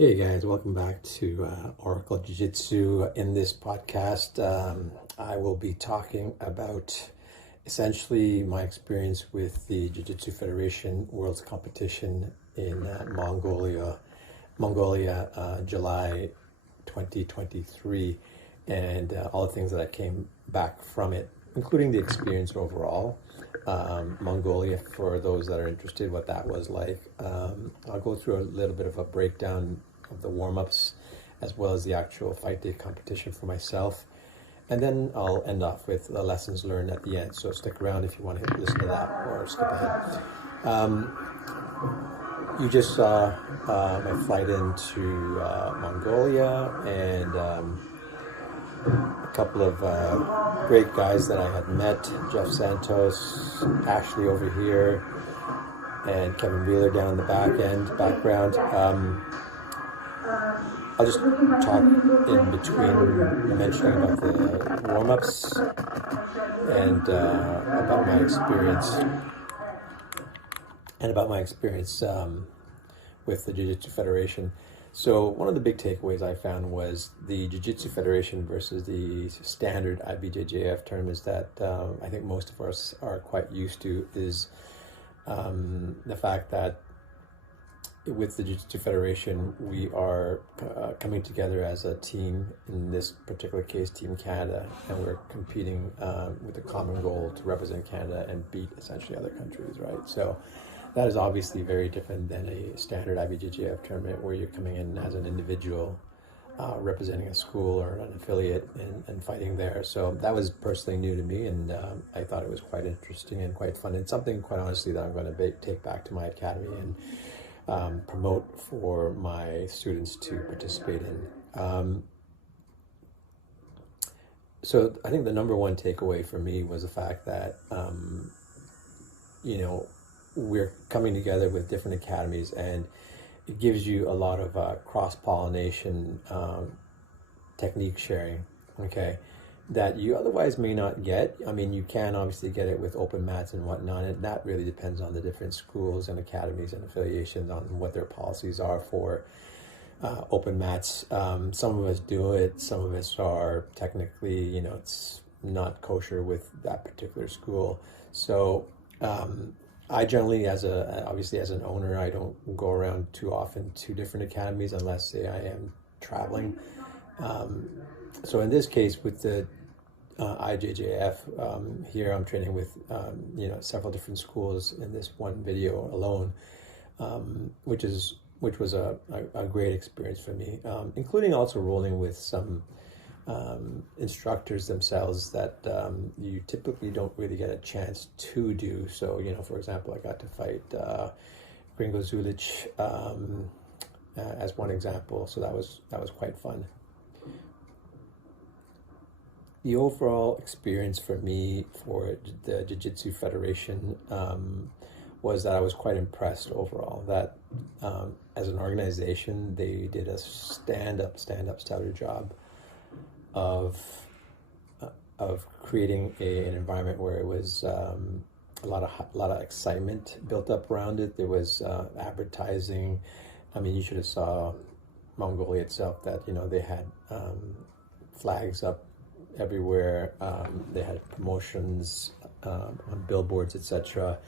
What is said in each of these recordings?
Hey guys, welcome back to Oracle Jiu-Jitsu. In this podcast, I will be talking about essentially my experience with the Jiu-Jitsu Federation World's Competition in Mongolia, July 2023, and all the things that I came back from it, including the experience overall. Mongolia, for those that are interested, what that was like. I'll go through a little bit of a breakdown of the warm-ups as well as the actual fight day competition for myself, and then I'll end off with the lessons learned at the end. So stick around if you want to listen to that, or skip ahead. You just saw my flight into Mongolia, and a couple of great guys that I had met: Jeff Santos, Ashley over here, and Kevin Wheeler down in the background. I'll just talk in between mentioning about the warm-ups and about my experience with the Jiu-Jitsu Federation. So one of the big takeaways I found was the Jiu-Jitsu Federation versus the standard IBJJF tournaments that I think most of us are quite used to is the fact that with the Jiu-Jitsu Federation, we are coming together as a team, in this particular case, Team Canada, and we're competing with a common goal to represent Canada and beat essentially other countries, right? So that is obviously very different than a standard IBJJF tournament where you're coming in as an individual representing a school or an affiliate and fighting there. So that was personally new to me, and I thought it was quite interesting and quite fun, and something, quite honestly, that I'm going to take back to my academy and promote for my students to participate in. So I think the number one takeaway for me was the fact that, we're coming together with different academies, and it gives you a lot of cross-pollination, technique sharing, okay, that you otherwise may not get. I mean, you can obviously get it with open mats and whatnot, and that really depends on the different schools and academies and affiliations on what their policies are for open mats. Some of us do it, some of us are technically, it's not kosher with that particular school. So I generally, obviously as an owner, I don't go around too often to different academies unless, say, I am traveling. So in this case, with the IJJF, here I'm training with several different schools in this one video alone, which was a great experience for me, including also rolling with some instructors themselves that you typically don't really get a chance to do. So, for example, I got to fight Gringo Zulic as one example, so that was quite fun. The overall experience for me for the Jiu-Jitsu Federation was that I was quite impressed overall. That as an organization, they did a stand-up stellar job of creating an environment where it was a lot of excitement built up around it. There was advertising. I mean, you should have saw Mongolia itself. That they had flags up everywhere. They had promotions on billboards, etc.,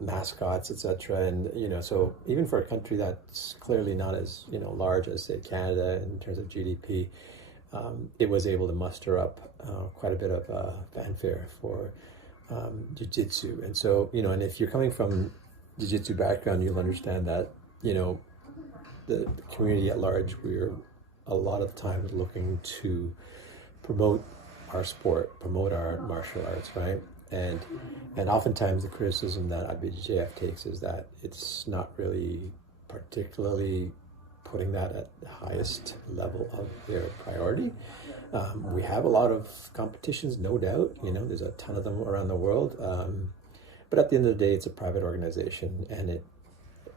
mascots, etc. And so even for a country that's clearly not as large as, say, Canada in terms of GDP, it was able to muster up quite a bit of fanfare for jiu-jitsu. And so and if you're coming from jiu-jitsu background, you'll understand that the community at large, we're a lot of times looking to promote our sport, promote our martial arts, right? And oftentimes the criticism that IBJJF takes is that it's not really particularly putting that at the highest level of their priority. We have a lot of competitions, no doubt, there's a ton of them around the world. But at the end of the day, it's a private organization, and it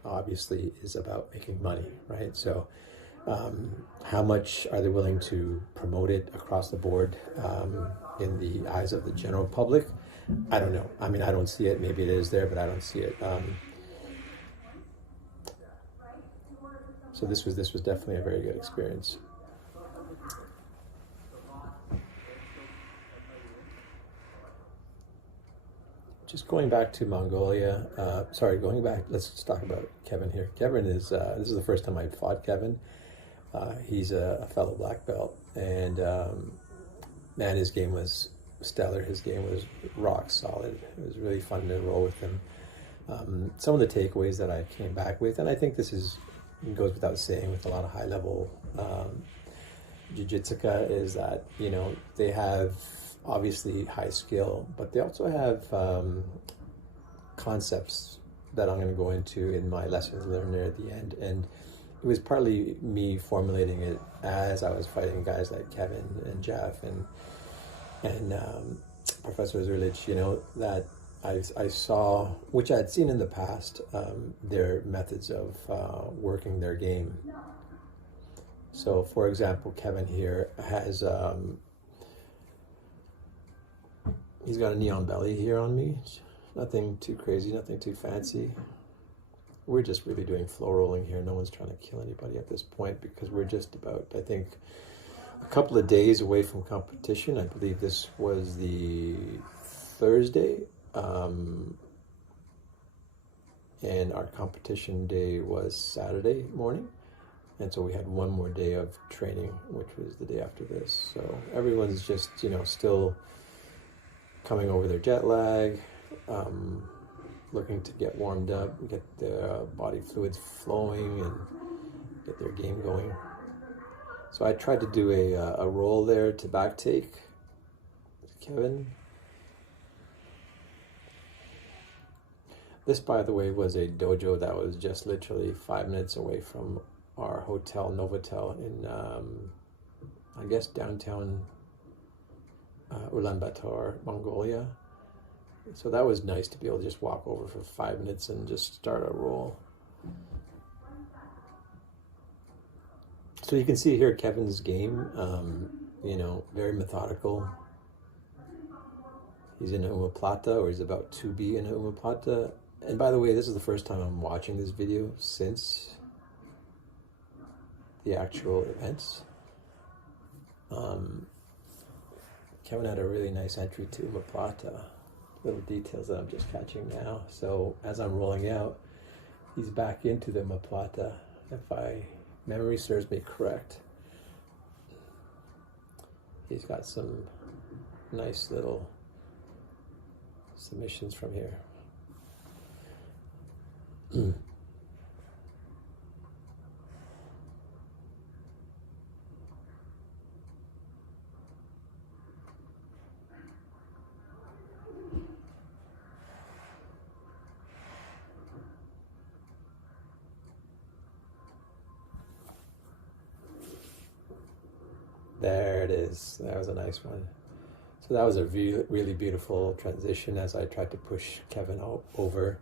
obviously is about making money, right? So how much are they willing to promote it across the board in the eyes of the general public? I don't know. I mean, I don't see it. Maybe it is there, but I don't see it. So this was definitely a very good experience. Just going back to Mongolia, let's just talk about Kevin here. Kevin is, this is the first time I fought Kevin. He's a fellow black belt, and man, his game was stellar. His game was rock solid. It was really fun to roll with him. Some of the takeaways that I came back with, and I think this goes without saying with a lot of high-level jiu-jitsuka, is that, you know, they have obviously high skill, but they also have concepts that I'm going to go into in my lessons learned there at the end. And it was partly me formulating it as I was fighting guys like Kevin and Jeff and Professor Zerlich, you know, that I saw, which I had seen in the past, their methods of working their game. So, for example, Kevin here has, he's got a neon belly here on me. Nothing too crazy, nothing too fancy. We're just really doing flow rolling here. No one's trying to kill anybody at this point because we're just about, I think, a couple of days away from competition. I believe this was the Thursday. And our competition day was Saturday morning. And so we had one more day of training, which was the day after this. So everyone's just, you know, still coming over their jet lag, looking to get warmed up, get their body fluids flowing, and get their game going. So I tried to do a roll there to back take Kevin. This, by the way, was a dojo that was just literally 5 minutes away from our hotel, Novotel, in, I guess, downtown Ulaanbaatar, Mongolia. So that was nice to be able to just walk over for 5 minutes and just start a roll. So you can see here Kevin's game, you know, very methodical. He's in omoplata, or he's about to be in omoplata. And by the way, this is the first time I'm watching this video since the actual events. Kevin had a really nice entry to omoplata. Little details that I'm just catching now. So as I'm rolling out, he's back into the omoplata, if memory serves me correct. He's got some nice little submissions from here. There it is. That was a nice one. So that was a really beautiful transition as I tried to push Kevin over.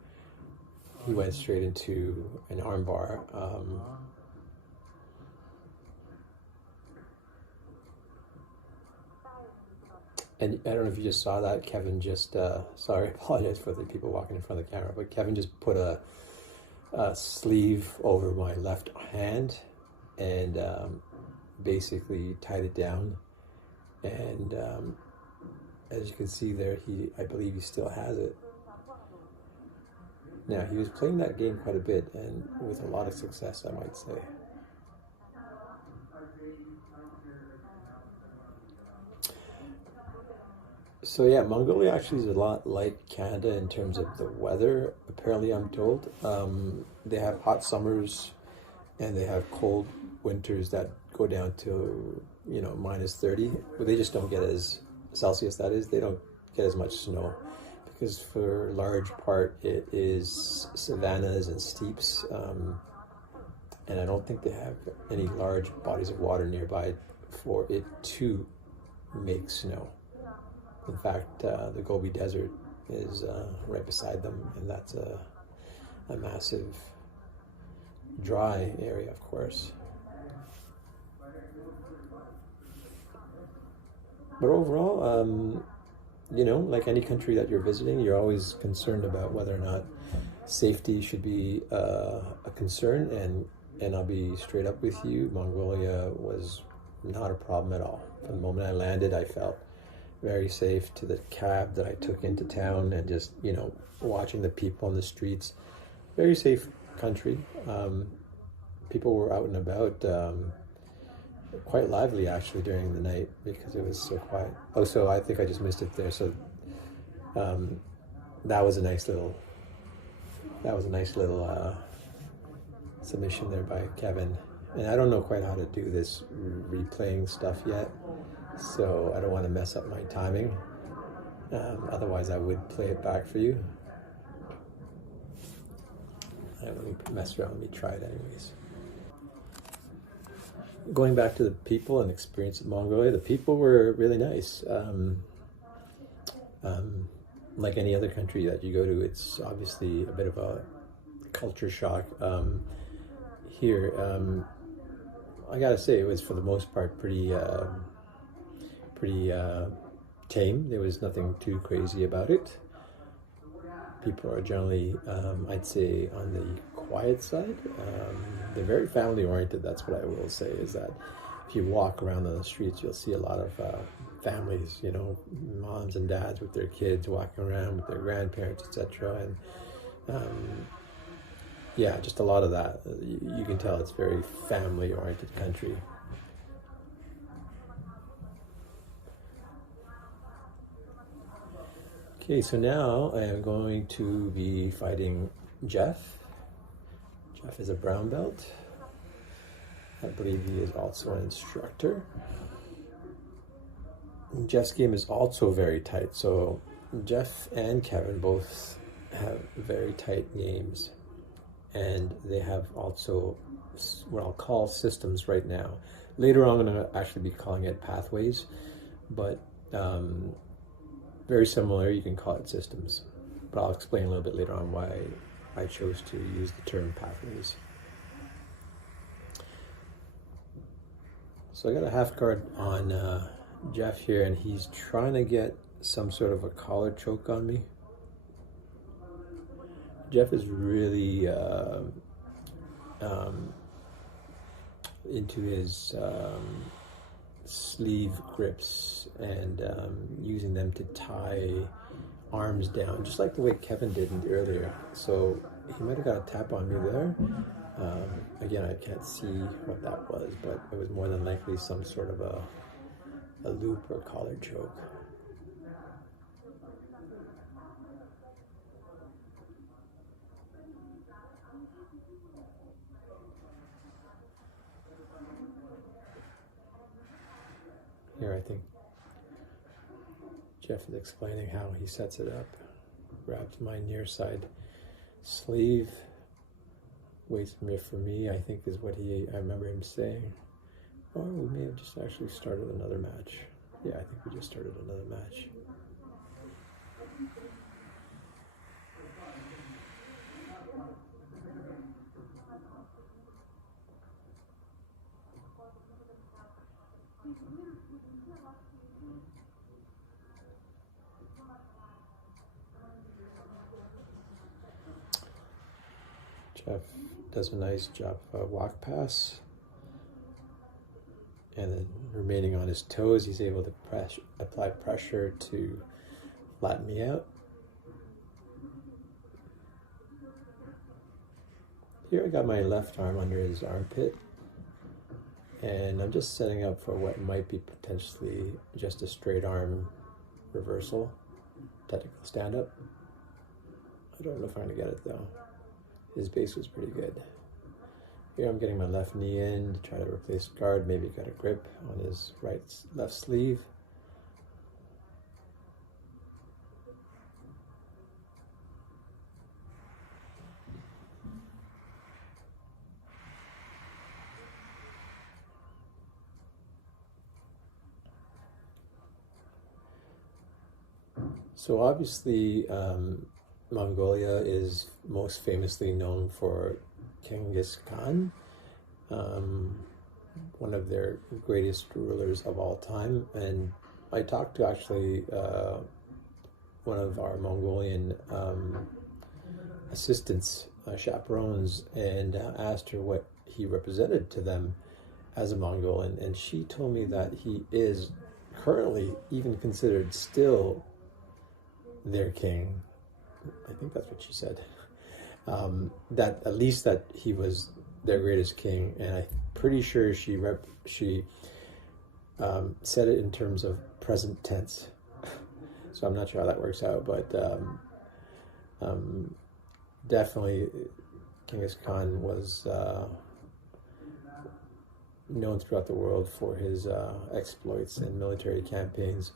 He went straight into an armbar. And I don't know if you just saw that. Kevin just, sorry, I apologize for the people walking in front of the camera, but Kevin just put a sleeve over my left hand and basically tied it down. And as you can see there, I believe he still has it. Now, he was playing that game quite a bit, and with a lot of success, I might say. So yeah, Mongolia actually is a lot like Canada in terms of the weather, apparently I'm told. They have hot summers, and they have cold winters that go down to, you know, -30, but they just don't get as Celsius, that is, they don't get as much snow. Because for a large part it is savannas and steeps, and I don't think they have any large bodies of water nearby for it to make snow. In fact, the Gobi Desert is right beside them, and that's a massive dry area, of course. But overall, you know, like any country that you're visiting, you're always concerned about whether or not safety should be a concern, and And I'll be straight up with you, Mongolia was not a problem at all. From the moment I landed, I felt very safe. To the cab that I took into town, and just, you know, watching the people on the streets. Very safe country. People were out and about, quite lively actually during the night because it was so quiet. Oh, so I think I just missed it there. So that was a nice little submission there by Kevin. And I don't know quite how to do this replaying stuff yet, so I don't want to mess up my timing. Otherwise I would play it back for you. Let me mess around, let me try it anyways. Going back to the people and experience of Mongolia, the people were really nice. Like any other country that you go to, it's obviously a bit of a culture shock. Here, I gotta say, it was for the most part pretty tame. There was nothing too crazy about it. People are generally, I'd say, on the quiet side. They're very family oriented. That's what I will say, is that if you walk around on the streets, you'll see a lot of families, you know, moms and dads with their kids walking around with their grandparents, etc. And yeah, just a lot of that. You can tell it's a very family oriented country. Okay, so now I am going to be fighting Jeff. Jeff is a brown belt. I believe he is also an instructor. And Jeff's game is also very tight. So Jeff and Kevin both have very tight games. And they have also what I'll call systems right now. Later on, I'm going to actually be calling it pathways. But very similar, you can call it systems. But I'll explain a little bit later on why I chose to use the term pathways. So I got a half guard on Jeff here, and he's trying to get some sort of a collar choke on me. Jeff is really into his sleeve grips and using them to tie arms down, just like the way Kevin did earlier. So he might have got a tap on me there. Again, I can't see what that was, but it was more than likely some sort of a loop or collar choke. Here, I think Jeff is explaining how he sets it up. Grabs my near side sleeve, waits for me, I think is what I remember him saying. Or we may have just actually started another match. Yeah, I think we just started another match. Jeff does a nice job walk pass, and then remaining on his toes, he's able to apply pressure to flatten me out. Here I got my left arm under his armpit, and I'm just setting up for what might be potentially just a straight arm reversal, technical stand-up. I don't know if I'm going to get it though. His base was pretty good. Here I'm getting my left knee in to try to replace guard, maybe got a grip on his left sleeve. So obviously, Mongolia is most famously known for Genghis Khan, one of their greatest rulers of all time. And I talked to actually one of our Mongolian assistants, chaperones, and asked her what he represented to them as a Mongolian, and she told me that he is currently even considered still their king. I think that's what she said. That at least that he was their greatest king, and I'm pretty sure she said it in terms of present tense. So I'm not sure how that works out, but definitely Genghis Khan was known throughout the world for his exploits and military campaigns.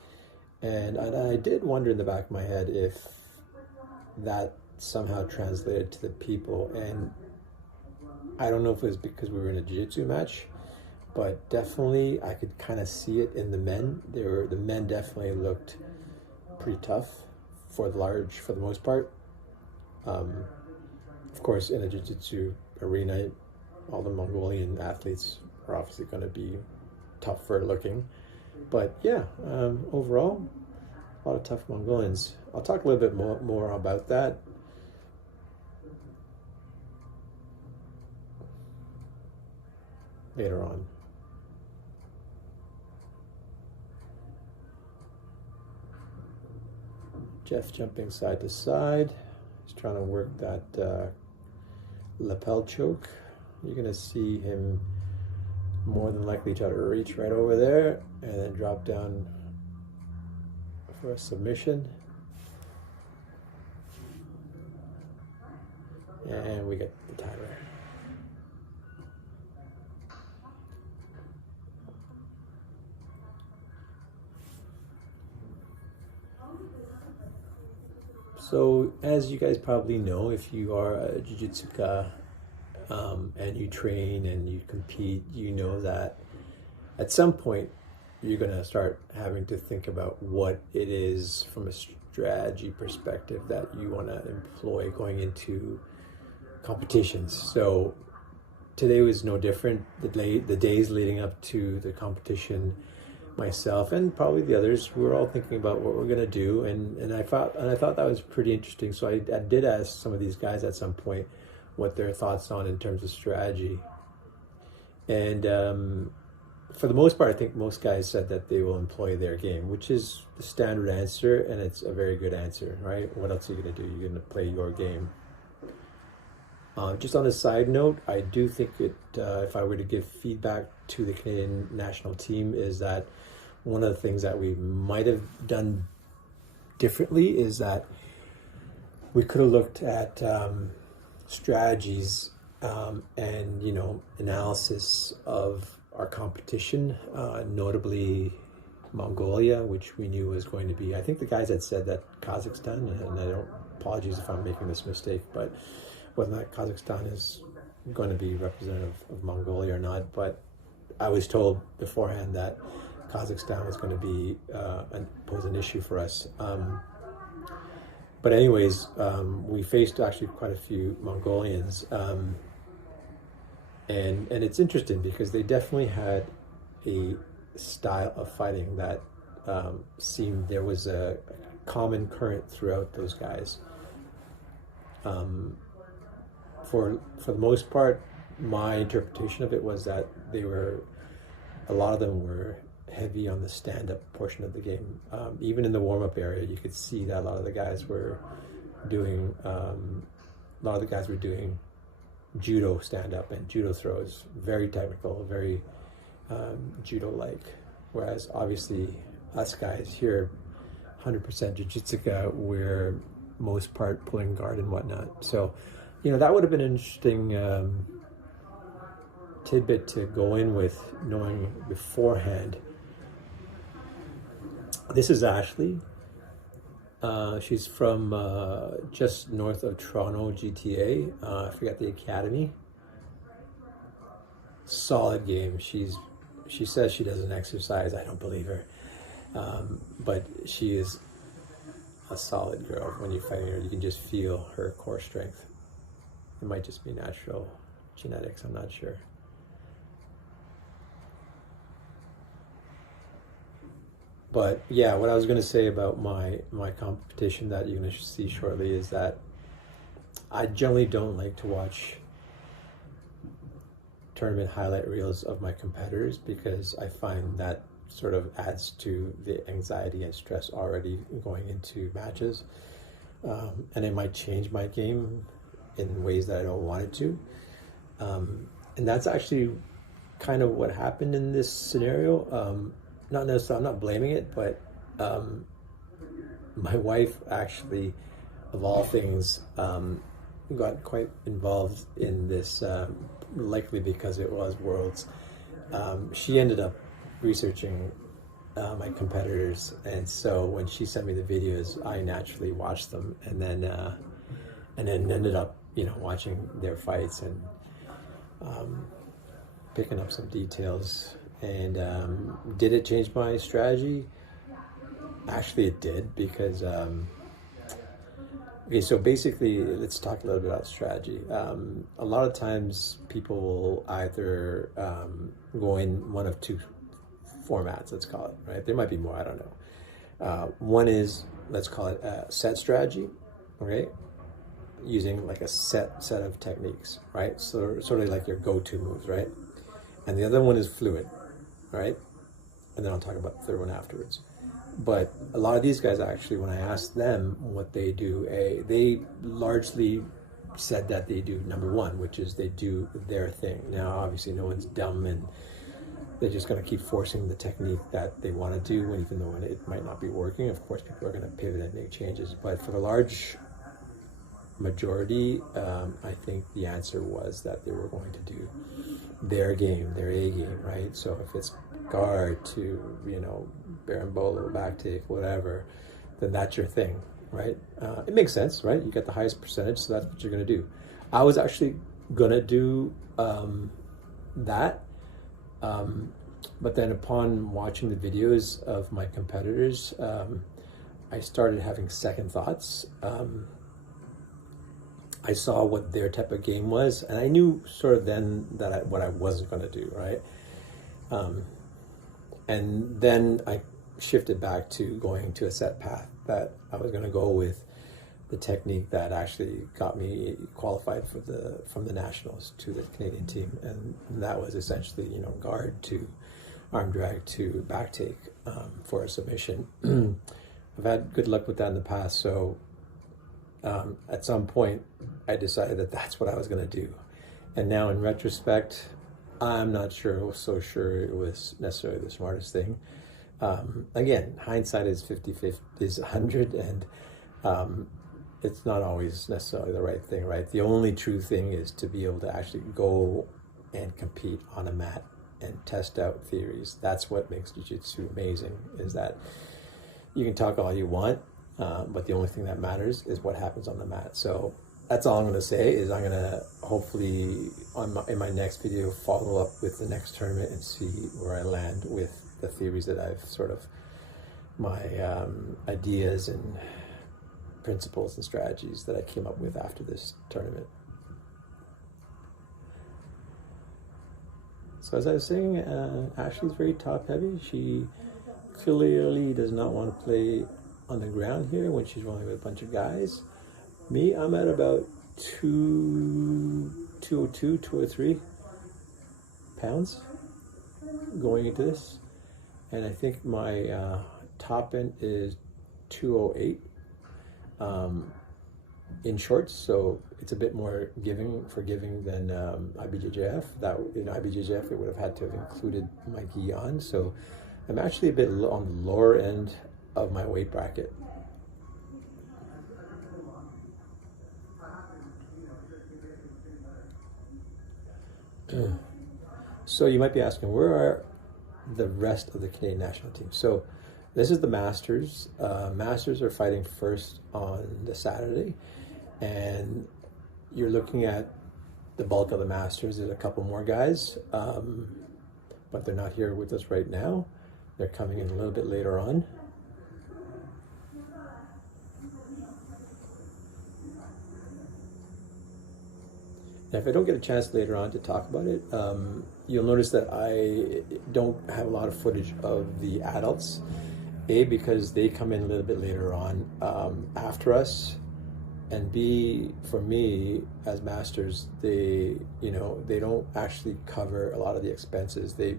And I did wonder in the back of my head if that somehow translated to the people. And I don't know if it was because we were in a jiu-jitsu match, but definitely I could kind of see it in the men. The men definitely looked pretty tough for the most part. Of course, in a jiu-jitsu arena, all the Mongolian athletes are obviously going to be tougher looking. But yeah, overall, a lot of tough Mongolians. I'll talk a little bit more about that later on. Jeff jumping side to side. He's trying to work that lapel choke. You're going to see him more than likely try to reach right over there and then drop down for a submission. And we get the timer. So, as you guys probably know, if you are a jiu-jitsuka and you train and you compete, you know that at some point you're going to start having to think about what it is from a strategy perspective that you want to employ going into competitions. So today was no different. The days leading up to the competition, myself and probably the others, we were all thinking about what we're going to do, and I thought that was pretty interesting. So I did ask some of these guys at some point what their thoughts on in terms of strategy, and for the most part, I think most guys said that they will employ their game, which is the standard answer, and it's a very good answer, right? What else are you going to do? You're going to play your game. Just on a side note, I do think if I were to give feedback to the Canadian national team, is that one of the things that we might have done differently is that we could have looked at strategies and analysis of our competition, notably Mongolia, which we knew was going to be. I think the guys had said that Kazakhstan, and I don't apologize if I'm making this mistake, but whether or not Kazakhstan is going to be representative of Mongolia or not, but I was told beforehand that Kazakhstan was going to be pose an issue for us. But anyways, we faced actually quite a few Mongolians, and it's interesting because they definitely had a style of fighting that seemed there was a common current throughout those guys. For the most part, my interpretation of it was that a lot of them were heavy on the stand-up portion of the game. Even in the warm-up area, you could see that a lot of the guys were doing judo stand-up and judo throws, very technical, very judo-like. Whereas obviously us guys here, 100% jiu-jitsu, we're most part pulling guard and whatnot. So, that would have been an interesting tidbit to go in with, knowing beforehand. This is Ashley. She's from just north of Toronto, GTA. I forget the academy. Solid game. She says she doesn't exercise. I don't believe her. But she is a solid girl. When you're fighting her, you can just feel her core strength. It might just be natural genetics, I'm not sure. But yeah, what I was going to say about my competition that you're going to see shortly is that I generally don't like to watch tournament highlight reels of my competitors, because I find that sort of adds to the anxiety and stress already going into matches. And it might change my game in ways that I don't want it to. And that's actually kind of what happened in this scenario. Not necessarily, I'm not blaming it, but my wife actually, of all things, got quite involved in this, likely because it was Worlds. She ended up researching my competitors, and so when she sent me the videos, I naturally watched them, and then ended up, you know, watching their fights and picking up some details. And did it change my strategy? Actually, it did, because okay, so basically, let's talk a little bit about strategy. A lot of times people will either go in one of two formats, let's call it, right? There might be more, I don't know. One is, let's call it a set strategy, okay? Using like a set of techniques, right? So sort of like your go-to moves, right? And the other one is fluid, right? And then I'll talk about the third one afterwards. But a lot of these guys, actually, when I asked them what they do, they largely said that they do number one, which is they do their thing. Now, obviously, no one's dumb, and they're just going to keep forcing the technique that they want to do, even though it might not be working. Of course, people are going to pivot and make changes. But for the large majority, I think the answer was that they were going to do their game, their A game, right? So if it's guard to, you know, berimbolo, back take, whatever, then that's your thing, right? It makes sense, right? You get the highest percentage, so that's what you're going to do. I was actually going to do that, but then upon watching the videos of my competitors, I started having second thoughts. I saw what their type of game was, and I knew sort of then that what I wasn't going to do, right? And then I shifted back to going to a set path, that I was going to go with the technique that actually got me qualified for from the nationals to the Canadian team, and that was essentially, you know, guard to arm drag to back take for a submission. I've had good luck with that in the past, so at some point I decided that that's what I was going to do. And now in retrospect, I'm not so sure it was necessarily the smartest thing. Again, hindsight is 50-50, is 100, and it's not always necessarily the right thing, right? The only true thing is to be able to actually go and compete on a mat and test out theories. That's what makes Jiu-Jitsu amazing, is that you can talk all you want, but the only thing that matters is what happens on the mat. So that's all I'm going to say, is I'm going to hopefully in my next video follow up with the next tournament and see where I land with the theories that I've sort of, my ideas and principles and strategies that I came up with after this tournament. So as I was saying, Ashley's very top heavy. She clearly does not want to play on the ground here when she's rolling with a bunch of guys. Me, I'm at about 202, 203 pounds going into this. And I think my top end is 208 in shorts, so it's a bit more forgiving than IBJJF. That in IBJJF it would have had to have included my gi on, so I'm actually a bit on the lower end of my weight bracket. So you might be asking, where are the rest of the Canadian national team? So this is the Masters. Masters are fighting first on the Saturday, and you're looking at the bulk of the Masters. There's a couple more guys, but they're not here with us right now. They're coming in a little bit later on. Now, if I don't get a chance later on to talk about it, you'll notice that I don't have a lot of footage of the adults. A, because they come in a little bit later on after us, and B, for me as masters, they don't actually cover a lot of the expenses. They,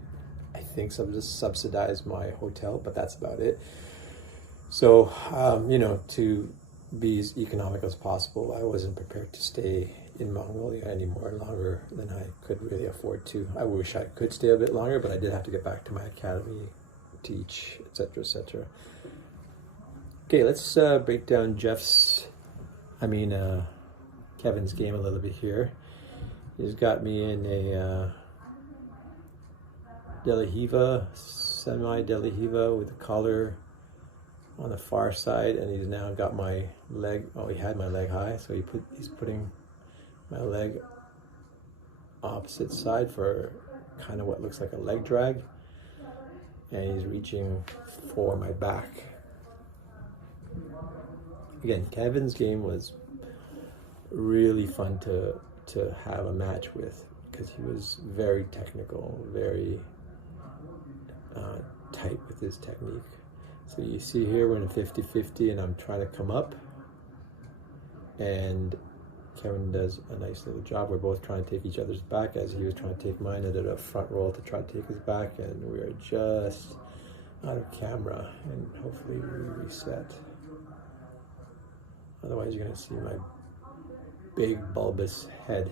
I think, subsidize my hotel, but that's about it. So to be as economic as possible, I wasn't prepared to stay in Mongolia any more longer than I could really afford to. I wish I could stay a bit longer, but I did have to get back to my academy, teach, etc., etc. Okay, let's break down Kevin's game a little bit here. He's got me in a De La Riva, semi-De La Riva with the collar on the far side, and he's now got my leg. Oh, he had my leg high, so he's putting my leg opposite side for kind of what looks like a leg drag, and he's reaching for my back. Again, Kevin's game was really fun to have a match with, because he was very technical, very tight with his technique. So you see here we're in a 50-50, and I'm trying to come up, and Kevin does a nice little job. We're both trying to take each other's back as he was trying to take mine. I did a front roll to try to take his back, and we are just out of camera, and hopefully we reset. Otherwise you're going to see my big bulbous head.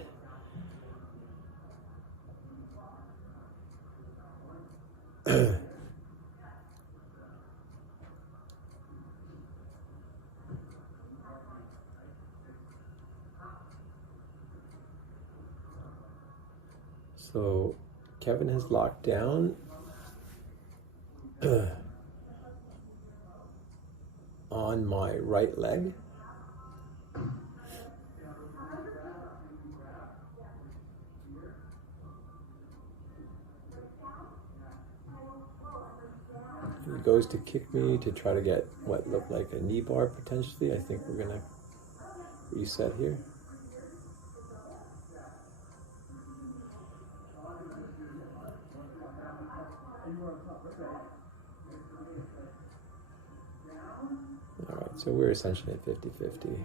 So Kevin has locked down on my right leg. He goes to kick me to try to get what looked like a knee bar potentially. I think we're gonna reset here. All right, so we're essentially at 50-50.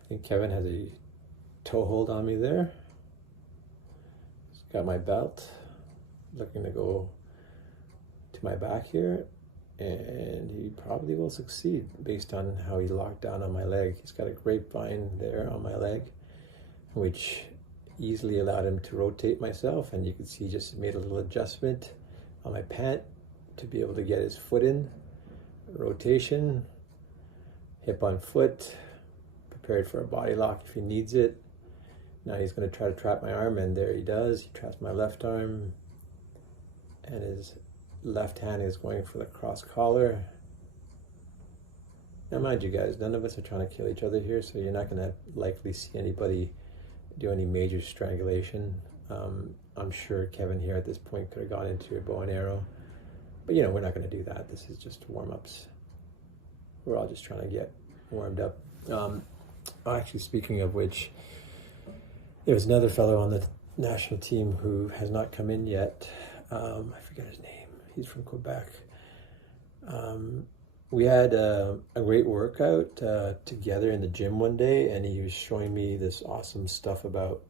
I think Kevin has a toe hold on me there. He's got my belt, looking to go to my back here, and he probably will succeed based on how he locked down on my leg. He's got a grapevine there on my leg, which easily allowed him to rotate myself, and you can see he just made a little adjustment on my pant to be able to get his foot in. Rotation, hip on foot, prepared for a body lock if he needs it. Now he's going to try to trap my arm, and there he does. He traps my left arm, and his left hand is going for the cross collar. Now mind you guys, none of us are trying to kill each other here, so you're not going to likely see anybody do any major strangulation. I'm sure Kevin here at this point could have gone into a bow and arrow, but we're not going to do that. This is just warm-ups. We're all just trying to get warmed up. Actually, speaking of which, there was another fellow on the national team who has not come in yet. I forget his name. He's from Quebec. We had a great workout together in the gym one day, and he was showing me this awesome stuff about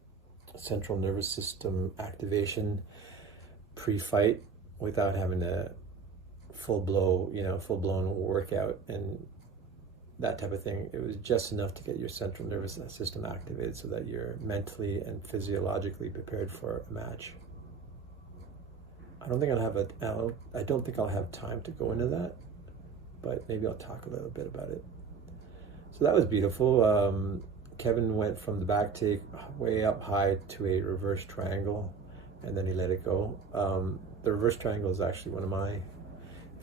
central nervous system activation pre-fight without having a full-blown workout and that type of thing. It was just enough to get your central nervous system activated so that you're mentally and physiologically prepared for a match. I don't think I'll have time to go into that, but maybe I'll talk a little bit about it. So that was beautiful. Kevin went from the back take way up high to a reverse triangle, and then he let it go. The reverse triangle is actually one of my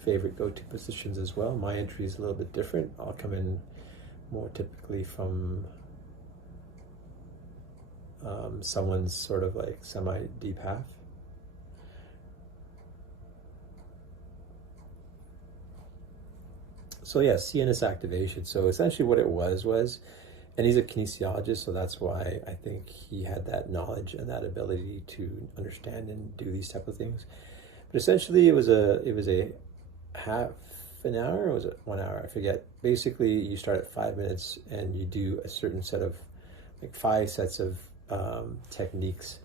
favorite go-to positions as well. My entry is a little bit different. I'll come in more typically from someone's sort of like semi-deep half. So yeah, CNS activation. So essentially what it was, and he's a kinesiologist, so that's why I think he had that knowledge and that ability to understand and do these type of things. But essentially it was a half an hour, or was it 1 hour? I forget. Basically you start at 5 minutes and you do a certain set of, like 5 sets of techniques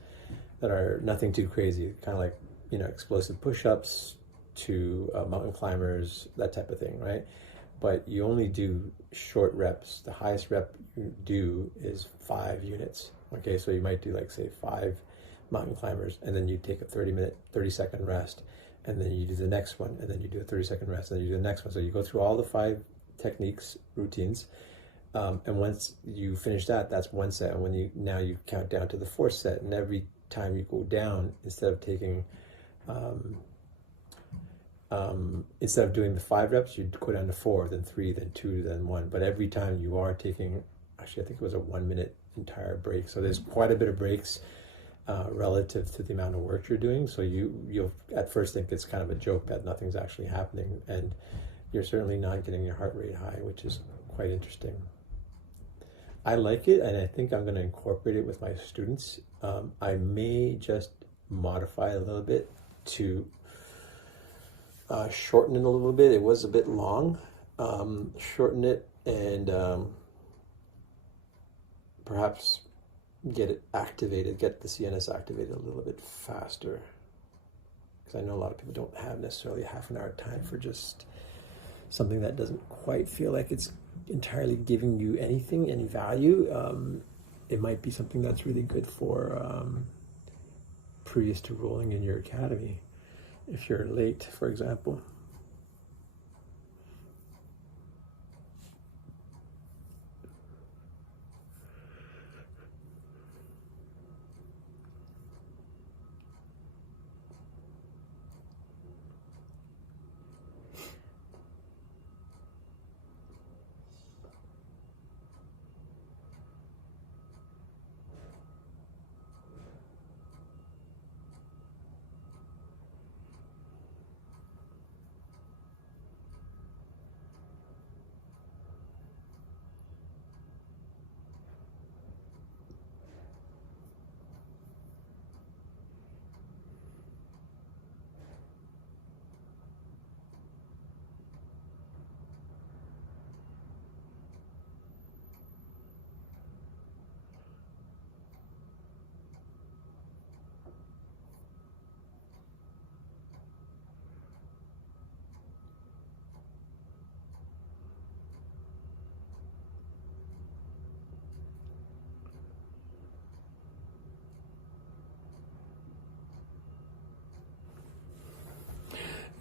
that are nothing too crazy, kind of like, you know, explosive push-ups to mountain climbers, that type of thing, right? But you only do short reps. The highest rep you do is 5 units. Okay, so you might do, like, say 5 mountain climbers, and then you take a 30-second rest, and then you do the next one, and then you do a 30-second rest, and then you do the next one. So you go through all the 5 techniques, routines, and once you finish that, that's 1 set. And when you count down to the 4th set, and every time you go down, instead of taking instead of doing the 5 reps, you'd go down to 4, then 3, then 2, then 1. But every time you are taking, actually I think it was a 1 minute entire break. So there's quite a bit of breaks relative to the amount of work you're doing. So you'll at first think it's kind of a joke that nothing's actually happening, and you're certainly not getting your heart rate high, which is quite interesting. I like it, and I think I'm going to incorporate it with my students. I may just modify it a little bit to shorten it a little bit. It was a bit long. Shorten it and perhaps get it activated, get the CNS activated a little bit faster. Because I know a lot of people don't have necessarily half an hour time for just something that doesn't quite feel like it's entirely giving you anything, any value. It might be something that's really good for previous to rolling in your academy. If you're late, for example.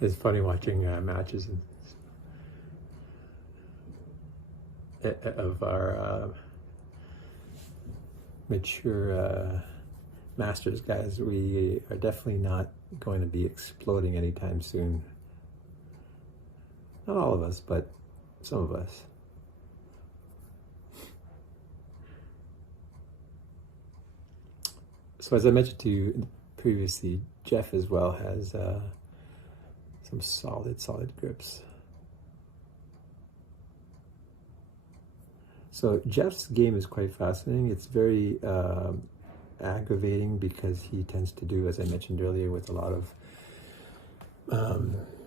It's funny watching matches of our mature masters guys. We are definitely not going to be exploding anytime soon. Not all of us, but some of us. So as I mentioned to you previously, Jeff as well has some solid grips. So Jeff's game is quite fascinating. It's very aggravating because he tends to do, as I mentioned earlier, with a lot of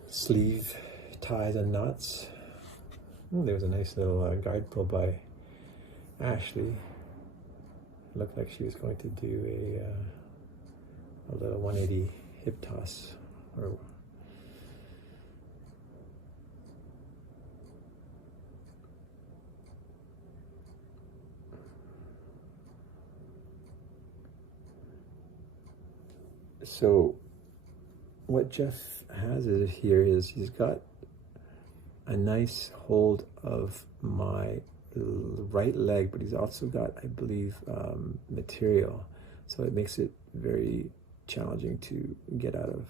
sleeve ties and knots. There was a nice little guard pull by Ashley. It looked like she was going to do a little 180 hip toss. So what Jeff has here is he's got a nice hold of my right leg, but he's also got, I believe, material. So it makes it very challenging to get out of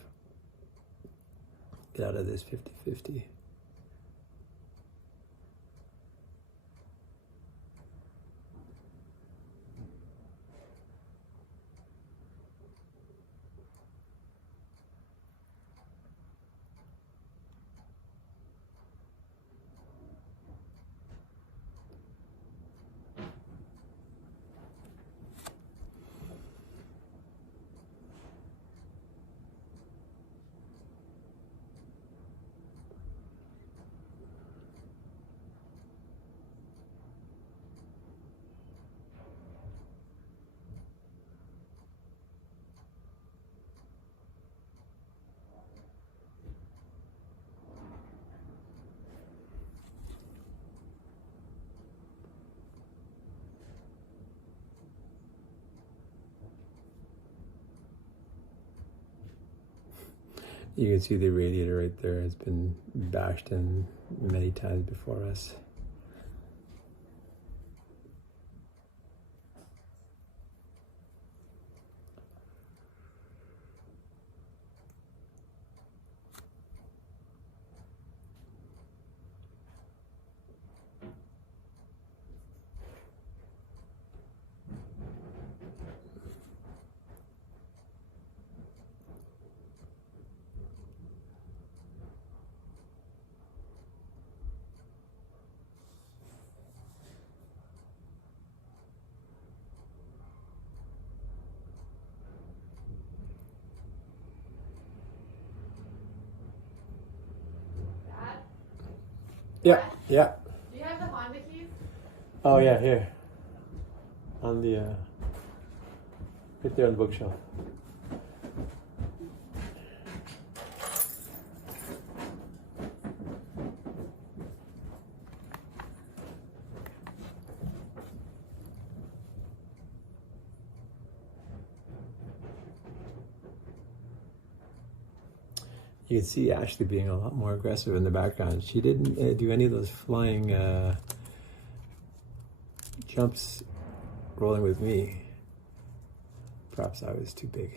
this 50-50. You can see the radiator right there has been bashed in many times before us. Yeah, yeah. Do you have the Honda keys? Oh yeah, here. On the, right there on the bookshelf. You can see Ashley being a lot more aggressive in the background. She didn't do any of those flying jumps rolling with me. Perhaps I was too big.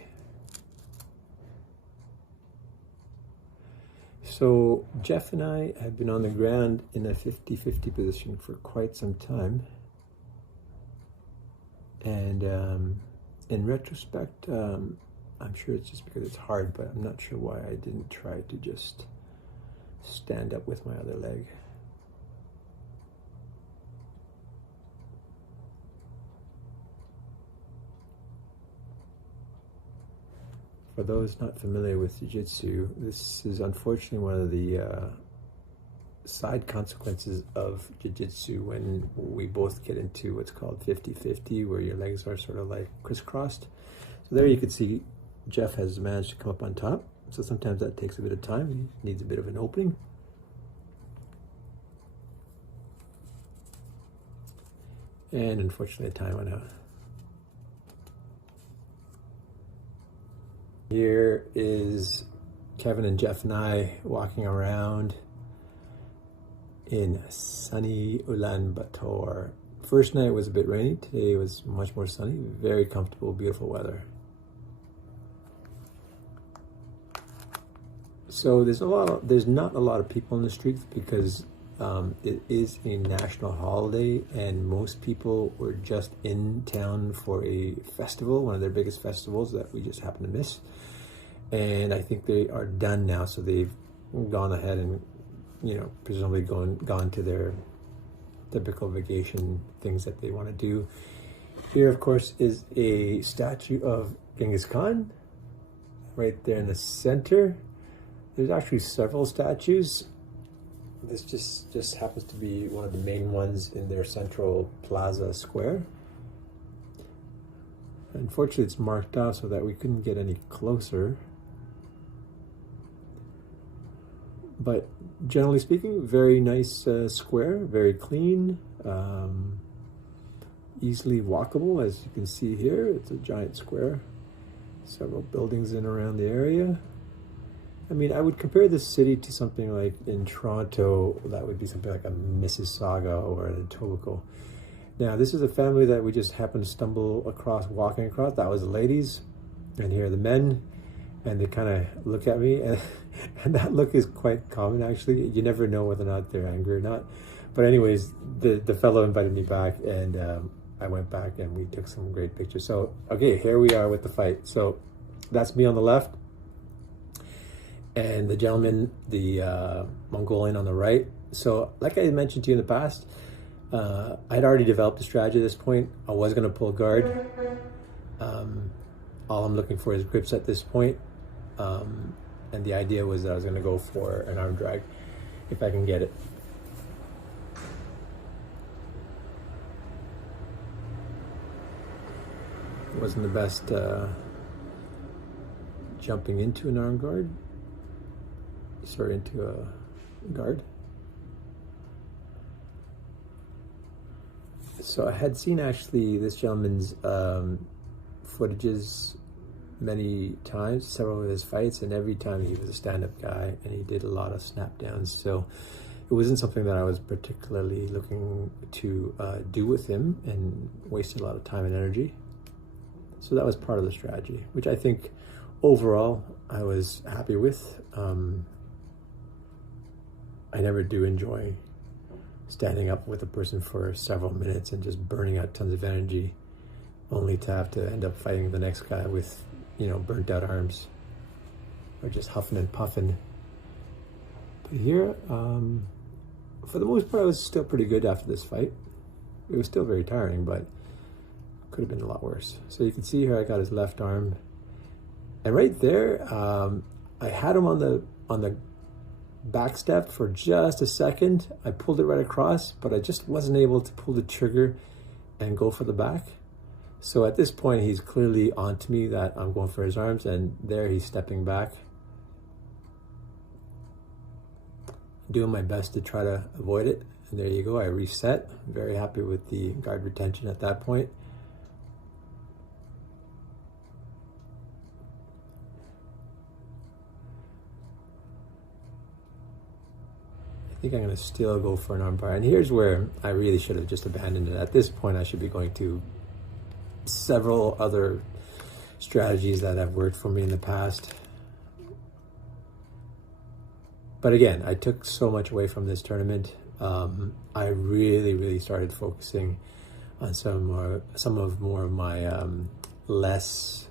So Jeff and I have been on the ground in a 50-50 position for quite some time. And in retrospect, I'm sure it's just because it's hard, but I'm not sure why I didn't try to just stand up with my other leg. For those not familiar with Jiu-Jitsu, this is unfortunately one of the side consequences of Jiu-Jitsu when we both get into what's called 50-50, where your legs are sort of like crisscrossed. So there you can see Jeff has managed to come up on top. So sometimes that takes a bit of time. He needs a bit of an opening. And unfortunately, time went out. Here is Kevin and Jeff and I walking around in sunny Ulaanbaatar. First night was a bit rainy. Today was much more sunny. Very comfortable, beautiful weather. So there's not a lot of people in the streets because it is a national holiday and most people were just in town for a festival, one of their biggest festivals that we just happened to miss. And I think they are done now, so they've gone ahead and, presumably gone to their typical vacation things that they want to do. Here, of course, is a statue of Genghis Khan right there in the center. There's actually several statues. This just happens to be one of the main ones in their central plaza square. Unfortunately, it's marked off so that we couldn't get any closer. But generally speaking, very nice square, very clean, easily walkable, as you can see here. It's a giant square, several buildings in around the area. I mean, I would compare this city to something like in Toronto, that would be something like a Mississauga or an Etobicoke. Now, this is a family that we just happened to stumble across, walking across. That was the ladies, and here are the men, and they kind of look at me, and that look is quite common, actually. You never know whether or not they're angry or not. But anyways, the fellow invited me back, and I went back, and we took some great pictures. So, okay, here we are with the fight. So that's me on the left, and the gentleman, the Mongolian, on the right. So like I mentioned to you in the past, I'd already developed a strategy at this point. I was going to pull guard. All I'm looking for is grips at this point. And the idea was that I was going to go for an arm drag if I can get it. It wasn't the best jumping into an arm guard. Sorry, into a guard. So I had seen actually this gentleman's footages many times, several of his fights, and every time he was a stand-up guy and he did a lot of snap downs. So it wasn't something that I was particularly looking to do with him, and wasted a lot of time and energy. So that was part of the strategy, which I think overall I was happy with. I never do enjoy standing up with a person for several minutes and just burning out tons of energy, only to have to end up fighting the next guy with, you know, burnt out arms, or just huffing and puffing. But here, for the most part, I was still pretty good after this fight. It was still very tiring, but could have been a lot worse. So you can see here I got his left arm, and right there, I had him on the back step for just a second. I pulled it right across, but I just wasn't able to pull the trigger and go for the back. So at this point, he's clearly onto me that I'm going for his arms, and there he's stepping back. Doing my best to try to avoid it. And there you go, I reset. Very happy with the guard retention at that point. I think I'm going to still go for an armbar. And here's where I really should have just abandoned it. At this point, I should be going to several other strategies that have worked for me in the past. But again, I took so much away from this tournament. I really started focusing on some more of my less,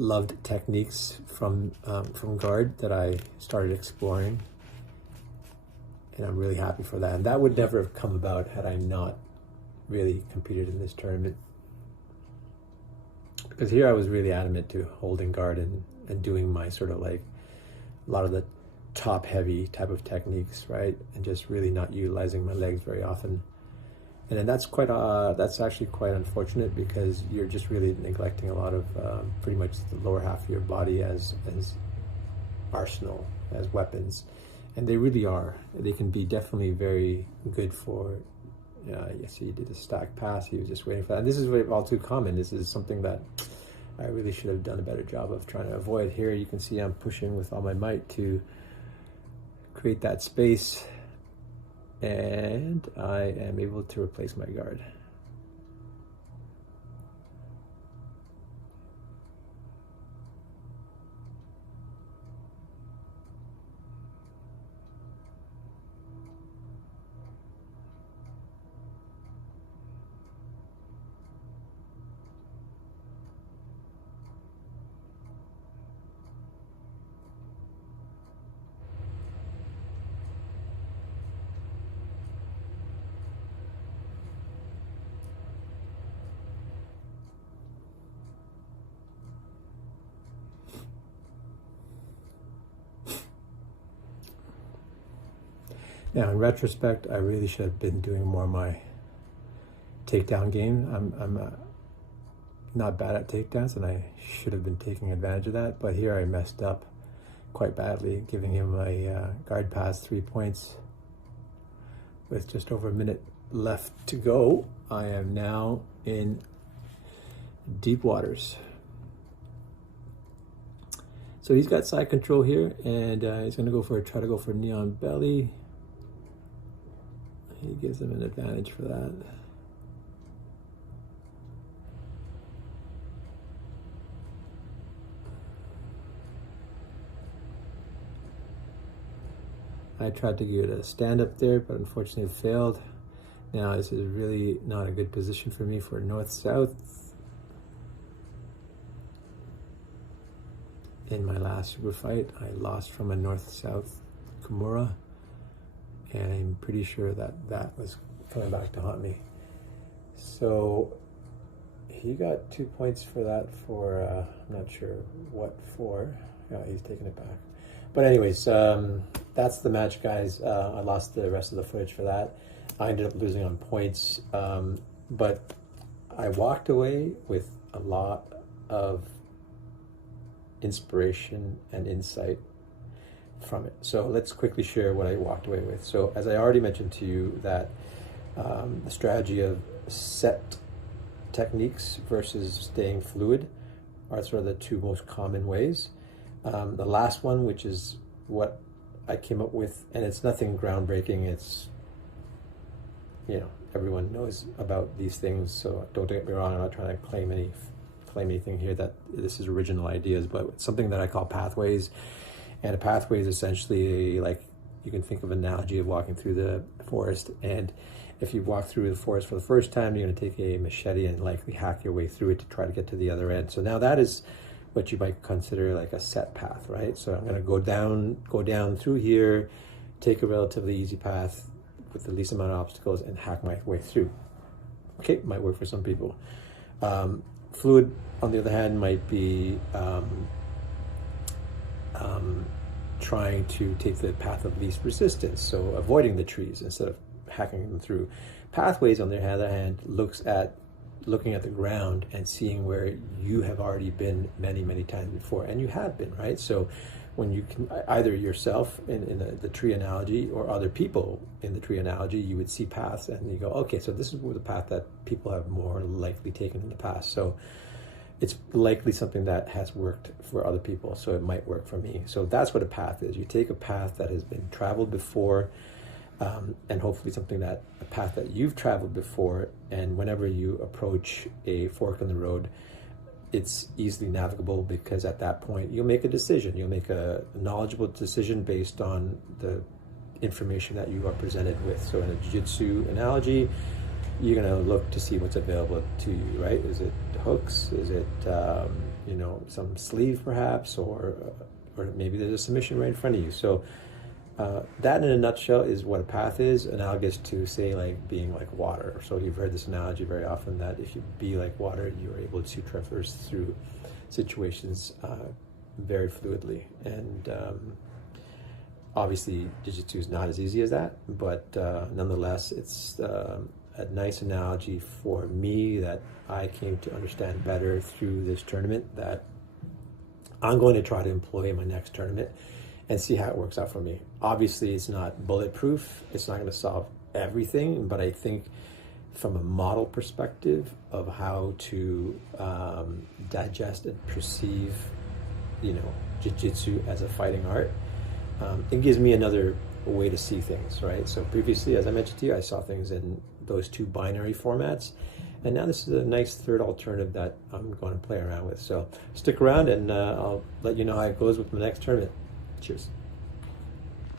loved techniques from guard that I started exploring, and I'm really happy for that. And that would never have come about had I not really competed in this tournament, because here I was really adamant to holding guard and doing my sort of like a lot of the top heavy type of techniques, right, and just really not utilizing my legs very often. And then that's actually quite unfortunate, because you're just really neglecting a lot of pretty much the lower half of your body as arsenal, as weapons. And they really are. They can be definitely very good for, yes, he did a stack pass. He was just waiting for that. And this is all too common. This is something that I really should have done a better job of trying to avoid. Here you can see I'm pushing with all my might to create that space, and I am able to replace my guard. Now, in retrospect, I really should have been doing more of my takedown game. I'm not bad at takedowns, and I should have been taking advantage of that. But here I messed up quite badly, giving him a guard pass, 3 points. With just over a minute left to go, I am now in deep waters. So he's got side control here, and he's going to try to go for knee on belly. He gives him an advantage for that. I tried to get a stand up there, but unfortunately failed. Now this is really not a good position for me for north-south. In my last super fight, I lost from a north-south Kimura, and I'm pretty sure that that was coming back to haunt me. So he got 2 points for that for, I'm not sure what for. Yeah, he's taking it back. But anyways, that's the match, guys. I lost the rest of the footage for that. I ended up losing on points, but I walked away with a lot of inspiration and insight from it. So let's quickly share what I walked away with. So as I already mentioned to you, that the strategy of set techniques versus staying fluid are sort of the two most common ways. The last one, which is what I came up with, and it's nothing groundbreaking. It's, you know, everyone knows about these things, so don't get me wrong. I'm not trying to claim anything here that this is original ideas, but it's something that I call pathways. And a pathway is essentially, like, you can think of an analogy of walking through the forest, and if you walk through the forest for the first time, you're going to take a machete and likely hack your way through it to try to get to the other end. So now that is what you might consider like a set path, right? So I'm going to go down through here, take a relatively easy path with the least amount of obstacles, and hack my way through. Okay, might work for some people. Fluid, on the other hand, might be trying to take the path of least resistance, so avoiding the trees instead of hacking them through. Pathways, on the other hand, looking at the ground and seeing where you have already been many times before, and you have been, right? So when you can, either yourself in the tree analogy or other people in the tree analogy, you would see paths and you go, okay, so this is the path that people have more likely taken in the past. So it's likely something that has worked for other people, so it might work for me. So that's what a path is. You take a path that has been traveled before, and hopefully a path that you've traveled before, and whenever you approach a fork in the road, it's easily navigable, because at that point you'll make a decision. You'll make a knowledgeable decision based on the information that you are presented with. So in a jiu-jitsu analogy, you're going to look to see what's available to you, right? Is it hooks? Is it you know, some sleeve perhaps, or maybe there's a submission right in front of you. So that in a nutshell is what a path is, analogous to, say, like being like water. So you've heard this analogy very often, that if you be like water, you're able to traverse through situations very fluidly. And obviously jiu-jitsu is not as easy as that, but nonetheless, it's a nice analogy for me that I came to understand better through this tournament, that I'm going to try to employ in my next tournament and see how it works out for me. Obviously, it's not bulletproof. It's not going to solve everything, but I think from a model perspective of how to digest and perceive, you know, jiu-jitsu as a fighting art, it gives me another way to see things, right? So previously, as I mentioned to you, I saw things in those two binary formats, and now this is a nice third alternative that I'm going to play around with. So stick around, and I'll let you know how it goes with the next tournament. Cheers.